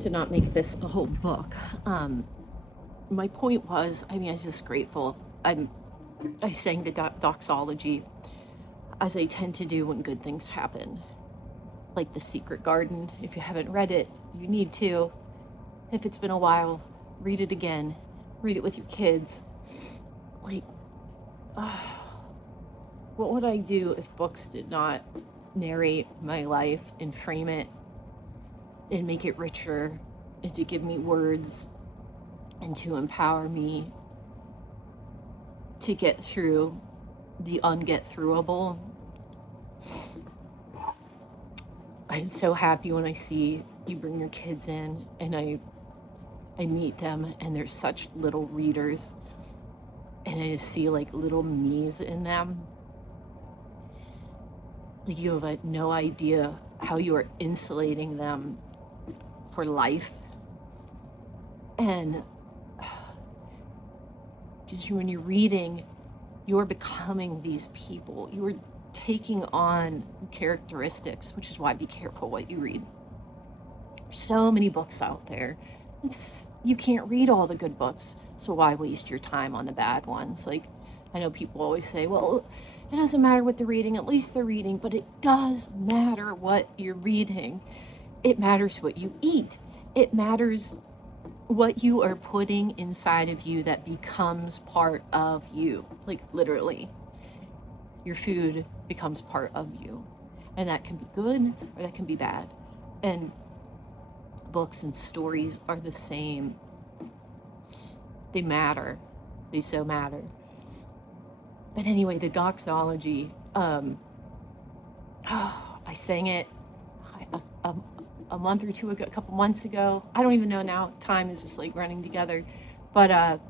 to not make this a whole book. My point was, I was just grateful. I sang the doxology, as I tend to do when good things happen. Like The Secret Garden. If you haven't read it, you need to. If it's been a while, read it again. Read it with your kids. Like, what would I do if books did not narrate my life and frame it and make it richer, and to give me words and to empower me to get through the unget-throughable? I'm so happy when I see you bring your kids in and I meet them and they're such little readers, and I just see like little me's in them. Like, you have no idea how you are insulating them for life. And because when you're reading, you're becoming these people. You are taking on characteristics, which is why be careful what you read. There's so many books out there. You can't read all the good books, so why waste your time on the bad ones? Like, I know people always say, well, it doesn't matter what they're reading, at least they're reading. But it does matter what you're reading. It matters what you eat. It matters what you are putting inside of you that becomes part of you. Like, literally, your food becomes part of you. And that can be good or that can be bad. And books and stories are the same. They matter. They so matter. But anyway, the doxology, I sang it a month or two ago, a couple months ago. I don't even know now. Time is just like running together. But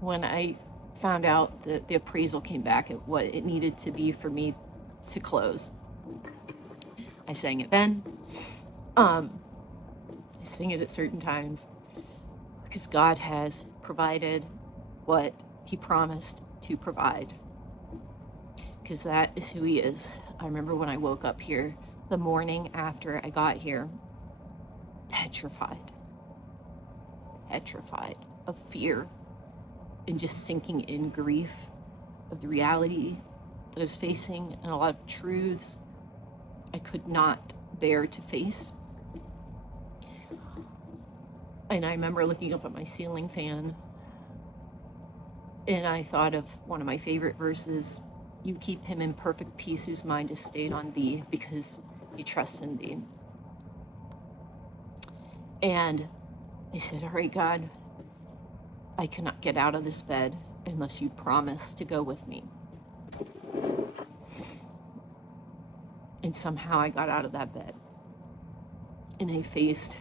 when I found out that the appraisal came back at what it needed to be for me to close, I sang it then. I sing it at certain times because God has provided what He promised to provide, because that is who He is. I remember when I woke up here the morning after I got here, petrified of fear and just sinking in grief of the reality that I was facing, and a lot of truths I could not bear to face. And I remember looking up at my ceiling fan, and I thought of one of my favorite verses: you keep him in perfect peace whose mind is stayed on thee, because he trusts in thee. And I said, all right, God, I cannot get out of this bed unless you promise to go with me. And somehow I got out of that bed, and I faced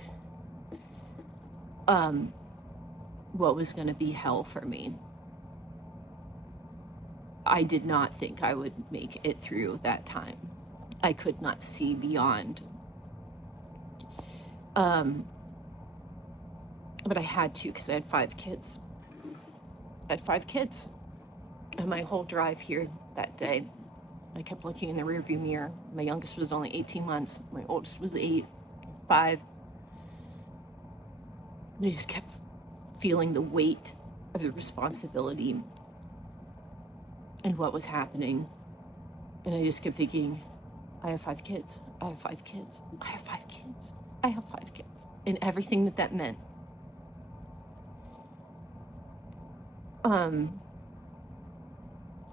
what was going to be hell for me. I did not think I would make it through that time. I could not see beyond. But I had to, because I had 5 kids. And my whole drive here that day, I kept looking in the rearview mirror. My youngest was only 18 months. My oldest was 5. And I just kept feeling the weight of the responsibility and what was happening. And I just kept thinking, I have 5 kids. I have 5 kids. I have 5 kids. I have 5 kids. And everything that meant.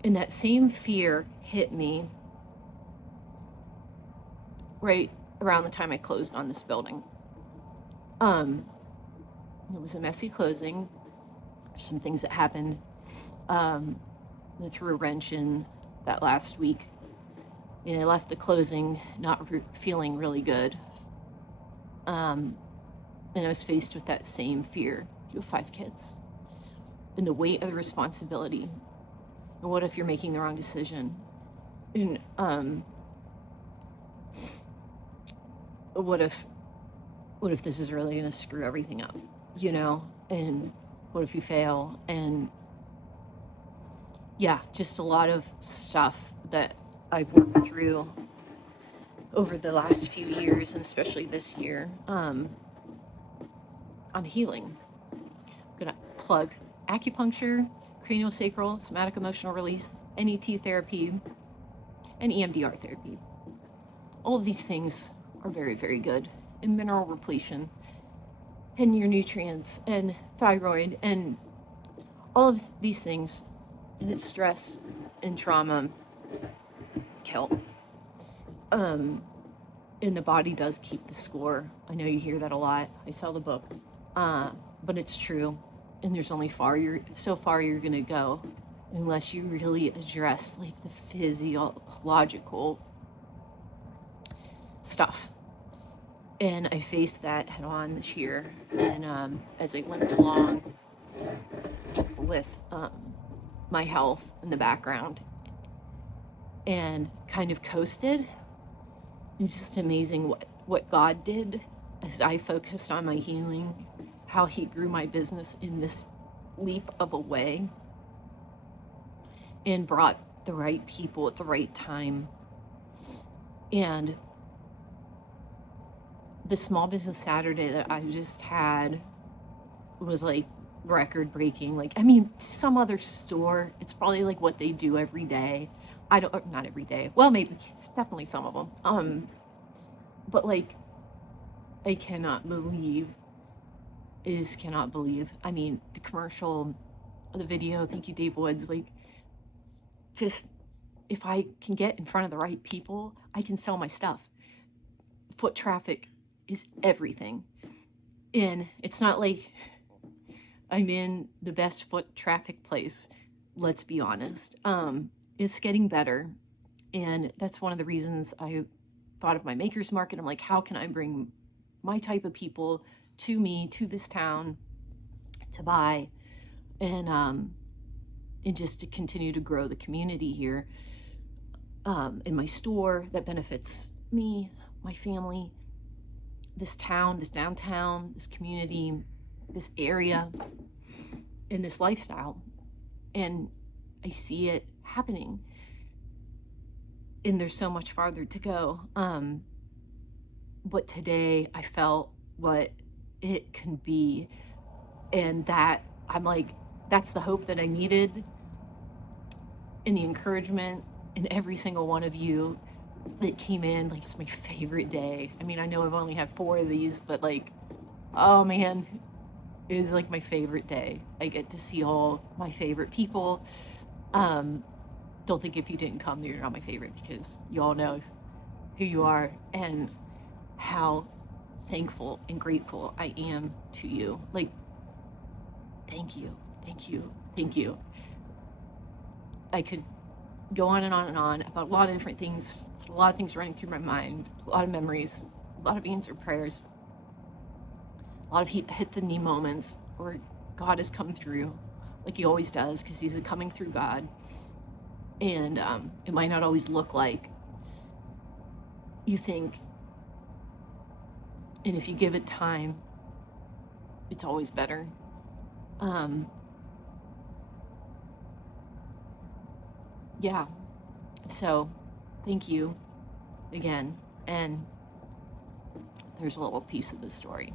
And that same fear hit me right around the time I closed on this building. It was a messy closing. Some things that happened. I threw a wrench in that last week. And I left the closing not feeling really good. And I was faced with that same fear. You have 5 kids. And the weight of the responsibility. And what if you're making the wrong decision? And what if this is really going to screw everything up? You know? And what if you fail? And yeah, just a lot of stuff that I've worked through over the last few years, and especially this year. on healing. I'm going to plug acupuncture, craniosacral, somatic emotional release, NET therapy, and EMDR therapy. All of these things are very, very good in mineral repletion and your nutrients and thyroid and all of these things that stress and trauma kill. And the body does keep the score. I know you hear that a lot. I sell the book, but it's true. And there's only so far you're gonna go unless you really address like the physiological stuff. And I faced that head on this year. And as I limped along with my health in the background and kind of coasted, it's just amazing what God did as I focused on my healing, how he grew my business in this leap of a way and brought the right people at the right time. And the Small Business Saturday that I just had was like record breaking. Like, I mean, some other store, it's probably like what they do every day. Not every day. Well, maybe, it's definitely some of them. But like, I cannot believe. I mean, the commercial, the video, thank you, Dave Woods, like, just, if I can get in front of the right people, I can sell my stuff. Foot traffic is everything. And it's not like I'm in the best foot traffic place, let's be honest. It's getting better. And that's one of the reasons I thought of my maker's market. I'm like, how can I bring my type of people to me, to this town, to buy, and just to continue to grow the community here in my store that benefits me, my family, this town, this downtown, this community, this area, and this lifestyle. And I see it happening. And there's so much farther to go. But today I felt what it can be. And that I'm like, that's the hope that I needed, and the encouragement in every single one of you that came in. Like, it's my favorite day. I mean, I know I've only had 4 of these, but like, oh man, it is like my favorite day. I get to see all my favorite people. Don't think if you didn't come, you're not my favorite, because you all know who you are and how thankful and grateful I am to you. Like, thank you, thank you, thank you. I could go on and on and on about a lot of different things, a lot of things running through my mind, a lot of memories, a lot of answered prayers, a lot of hit the knee moments where God has come through like he always does, because he's a coming through God. And it might not always look like you think, and if you give it time, it's always better. Yeah, so thank you again. And there's a little piece of the story.